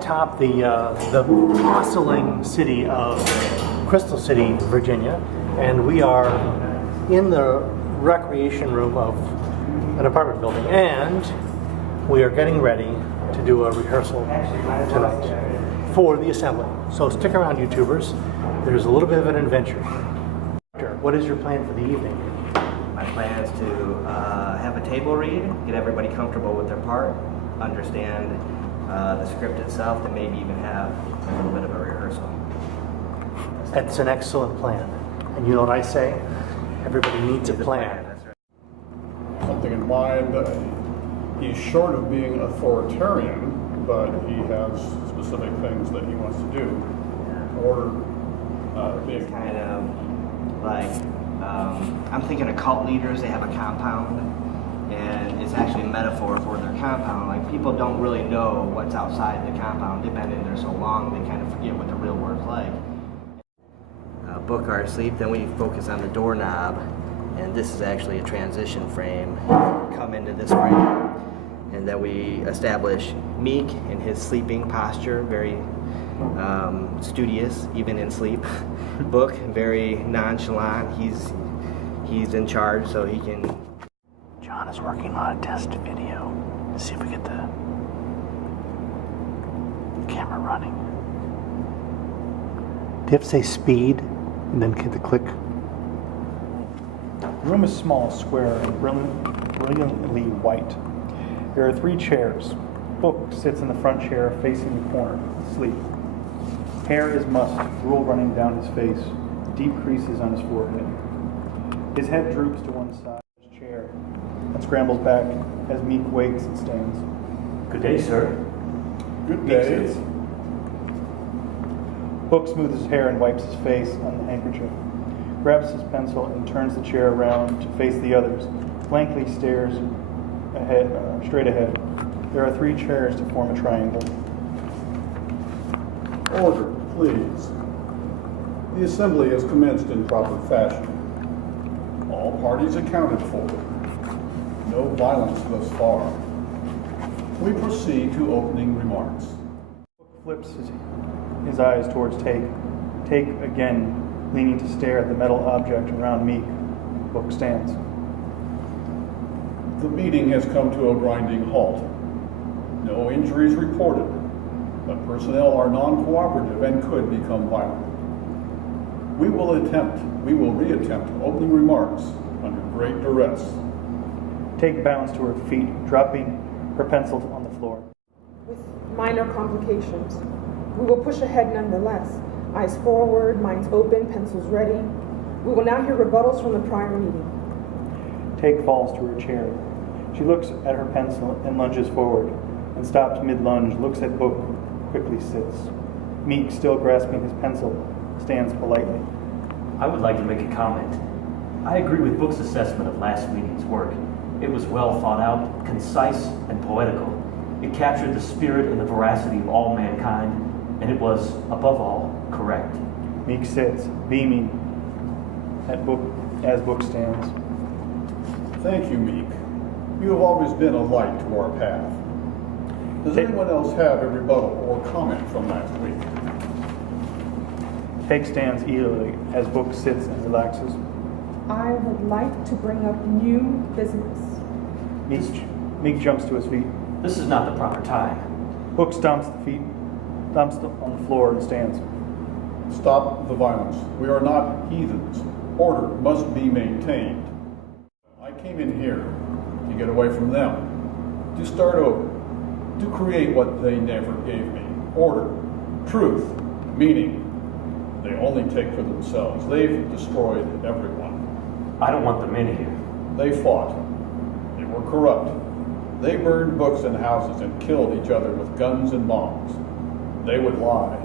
atop the bustling city of Crystal City, Virginia, and we are in the recreation room of an apartment building, and we are getting ready to do a rehearsal tonight for the assembly. So stick around, YouTubers. There's a little bit of an adventure. What is your plan for the evening? My plan is to have a table read, get everybody comfortable with their part, understand the script itself, and maybe even have a little bit of a rehearsal. That's an excellent plan. And you know what I say? Everybody needs a plan. That's right. Something in mind. He's short of being authoritarian, but he has specific things that he wants to do. Order being It's kind of like, I'm thinking of cult leaders. They have a compound, and it's actually a metaphor for their compound. Like, people don't really know what's outside the compound. They've been in there so long, they kind of forget what the real world's like. Book our sleep, then we focus on the doorknob, and this is actually a transition frame. Come into this frame, and then we establish Meek in his sleeping posture, very studious, even in sleep. Book, very nonchalant. He's in charge, so he can. John is working on a test video to see if we get the camera running. Do you have to say speed and then hit the click? The room is small, square, and brilliantly white. There are 3 chairs. Book sits in the front chair facing the corner, asleep. Hair is mussed, drool running down his face, deep creases on his forehead. His head droops to one side of his chair and scrambles back as Meek wakes and stands. Good day, sir. good Meek day. sits. Book smooths his hair and wipes his face on the handkerchief, grabs his pencil and turns the chair around to face the others, blankly stares ahead, straight ahead. There are 3 chairs to form a triangle. Order, please. The assembly has commenced in proper fashion. All parties accounted for. No violence thus far. We proceed to opening remarks. Book flips his eyes towards Take. Take again, leaning to stare at the metal object around Meek. Book stands. The meeting has come to a grinding halt. No injuries reported, but personnel are non-cooperative and could become violent. We will reattempt opening remarks under great duress. Take bounds to her feet, dropping her pencil on the floor. With minor complications. We will push ahead nonetheless. Eyes forward, minds open, pencils ready. We will now hear rebuttals from the prior meeting. Take falls to her chair. She looks at her pencil and lunges forward, and stops mid-lunge, looks at Book, quickly sits. Meek, still grasping his pencil, stands politely. I would like to make a comment. I agree with Book's assessment of last meeting's work. It was well thought out, concise, and poetical. It captured the spirit and the veracity of all mankind, and it was, above all, correct. Meek sits, beaming at Book as Book stands. Thank you, Meek. You have always been a light to our path. Does anyone else have a rebuttal or comment from last week? Take stands eagerly as Book sits and relaxes. I would like to bring up new business. Meek jumps to his feet. This is not the proper time. Book stomps on the floor and stands. Stop the violence. We are not heathens. Order must be maintained. I came in here to get away from them, to start over, to create what they never gave me. Order, truth, meaning. They only take for themselves. They've destroyed everyone. I don't want them in here. They fought. They were corrupt. They burned books and houses and killed each other with guns and bombs. They would lie.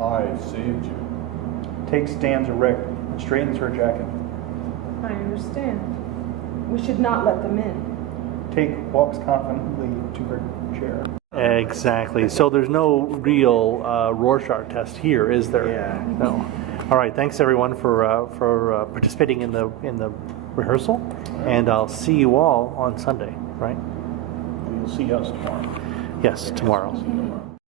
I saved you. Take stands erect and straightens her jacket. I understand. We should not let them in. Take walks confidently to her chair. Exactly. So there's no real Rorschach test here, is there? Yeah. No. All right. Thanks everyone for participating in the rehearsal, and I'll see you all on Sunday. Right? You'll see us tomorrow. Yes, tomorrow.